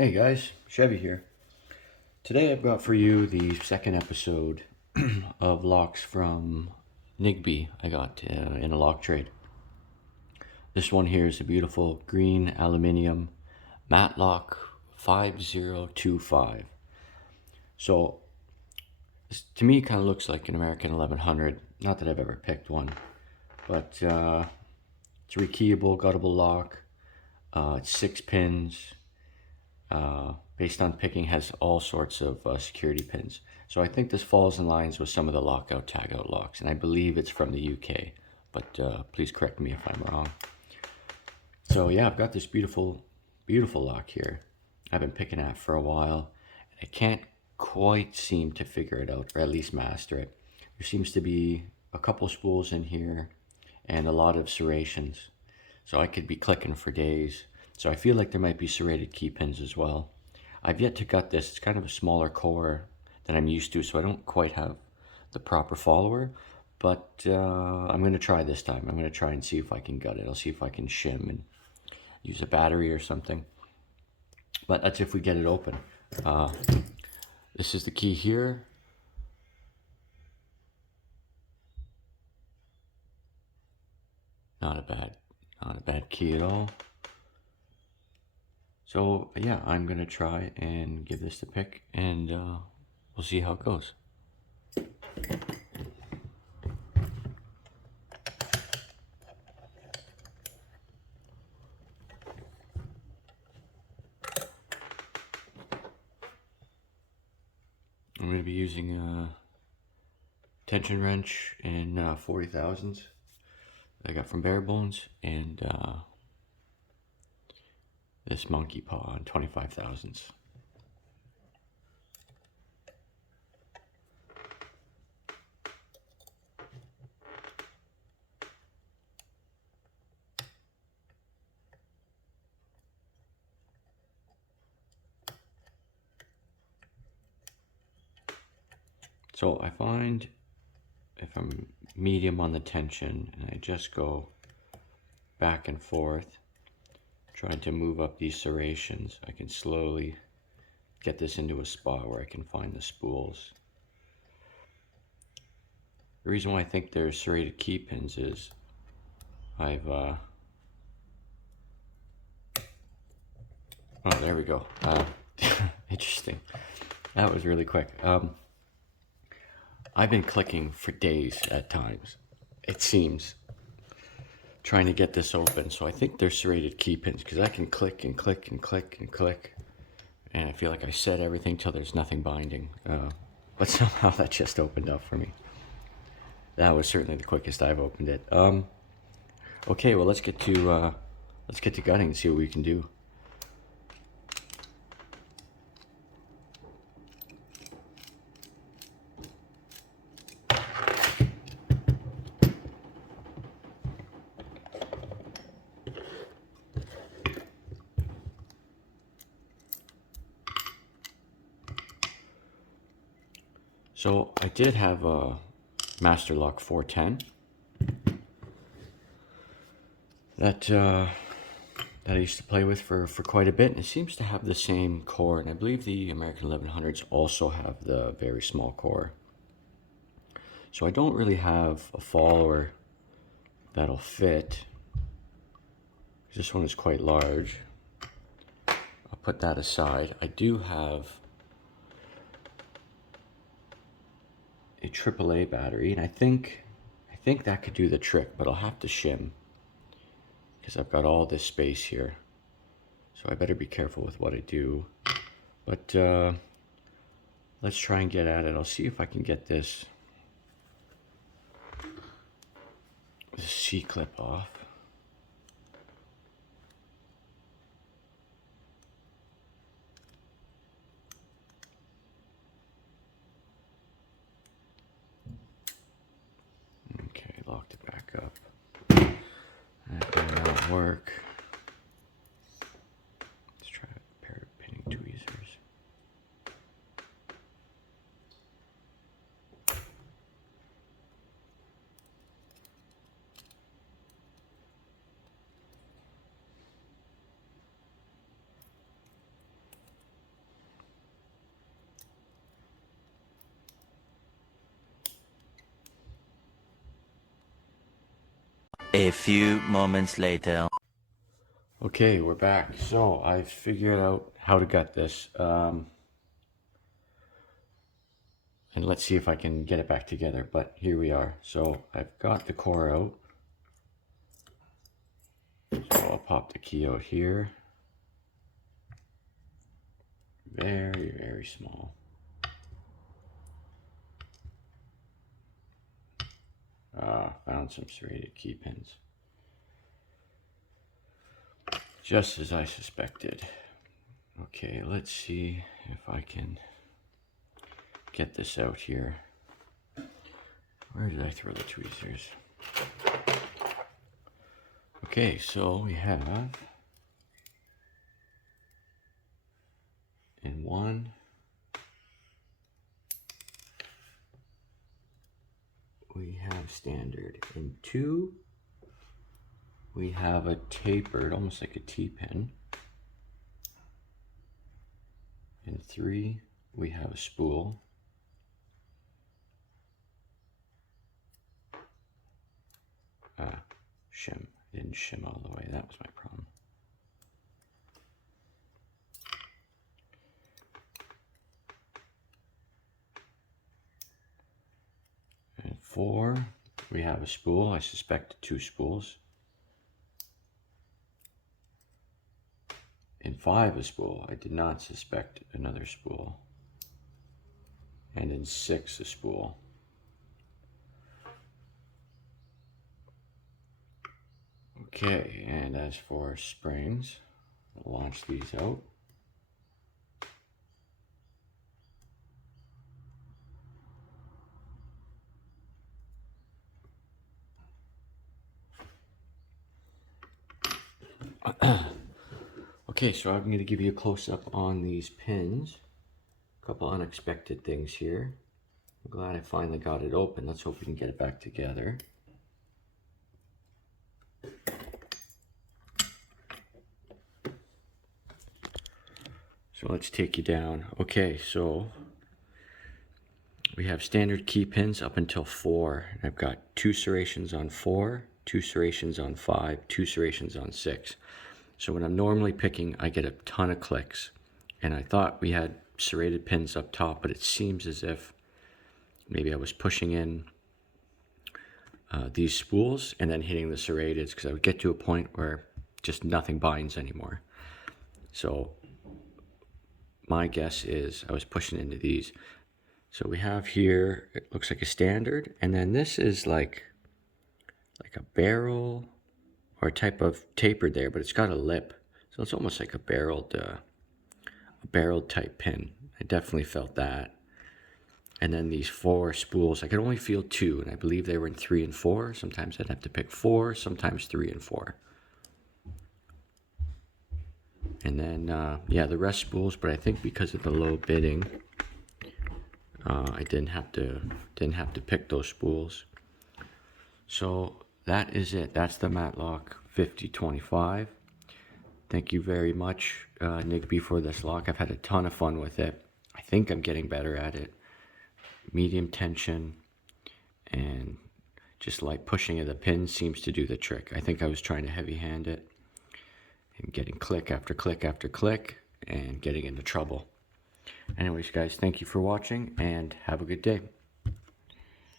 Hey guys, Chevy here. Today I've got for you the second episode of locks from Nigby I got in a lock trade. This one here is a beautiful green aluminium Matlock 5025. So to me it kind of looks like an American 1100. Not that I've ever picked one, but it's a rekeyable, guttable lock. It's 6 pins. Based on picking, has all sorts of security pins. So I think this falls in lines with some of the lockout tagout locks, and I believe it's from the UK, but please correct me if I'm wrong. So yeah, I've got this beautiful lock here I've been picking at for a while. I can't quite seem to figure it out, or at least master it. There seems to be a couple spools in here and a lot of serrations, so I could be clicking for days. So I feel like there might be serrated key pins as well. I've yet to gut this. It's kind of a smaller core than I'm used to, so I don't quite have the proper follower, but I'm going to try this time. I'm going to try and see if I can gut it. I'll see if I can shim and use a battery or something. But that's if we get it open. This is the key here. Not a bad key at all. So yeah, I'm gonna try and give this a pick, and we'll see how it goes. I'm going to be using a tension wrench in 40,000s I got from Bare Bones, and this monkey paw in 25,000s. So I find if I'm medium on the tension and I just go back and forth, trying to move up these serrations, I can slowly get this into a spot where I can find the spools. The reason why I think there's serrated key pins is I've oh, there we go. Interesting. That was really quick. I've been clicking for days at times, it seems, trying to get this open. So I think they're serrated key pins, because I can click and click and click and click, and I feel like I set everything till there's nothing binding. But somehow that just opened up for me. That was certainly the quickest I've opened it. Okay, well let's get to gutting and see what we can do. So I did have a Master Lock 410 that I used to play with for quite a bit, and it seems to have the same core, and I believe the American 1100s also have the very small core. So I don't really have a follower that'll fit. This one is quite large. I'll put that aside. I do have a AAA battery, and I think that could do the trick, but I'll have to shim because I've got all this space here. So I better be careful with what I do. But let's try and get at it. I'll see if I can get this C-clip off. Okay, locked it back up. That did not work. Let's try a pair of pinning tweezers. A few moments later. Okay, we're back. So I figured out how to gut this. And let's see if I can get it back together. But here we are. So I've got the core out. So I'll pop the key out here. Very, very small. Found some serrated key pins. Just as I suspected. Okay, let's see if I can get this out here. Where did I throw the tweezers? Okay, so we have in one, we have standard. In two, we have a tapered, almost like a T-pin. In three, we have a spool. Shim. Didn't shim all the way. That was my problem. And four, we have a spool. I suspect two spools. In five, a spool. I did not suspect another spool. And in six, a spool. Okay, and as for springs, we'll launch these out. Okay, so I'm going to give you a close-up on these pins. A couple unexpected things here. I'm glad I finally got it open. Let's hope we can get it back together. So let's take you down. Okay, so we have standard key pins up until 4. And I've got 2 serrations on 4, 2 serrations on 5, 2 serrations on 6. So when I'm normally picking, I get a ton of clicks. And I thought we had serrated pins up top, but it seems as if maybe I was pushing in these spools and then hitting the serrated, because I would get to a point where just nothing binds anymore. So my guess is I was pushing into these. So we have here, it looks like a standard, and then this is like a barrel or a type of tapered there, but it's got a lip. So it's almost like a barreled type pin. I definitely felt that. And then these 4 spools, I could only feel 2, and I believe they were in 3 and 4. Sometimes I'd have to pick 4, sometimes 3 and 4. And then, yeah, the rest spools, but I think because of the low bidding, I didn't have to pick those spools. So that is it. That's the Matlock 5025. Thank you very much, Nigby, for this lock. I've had a ton of fun with it. I think I'm getting better at it. Medium tension and just like pushing of the pins seems to do the trick. I think I was trying to heavy hand it and getting click after click after click and getting into trouble. Anyways, guys, thank you for watching and have a good day.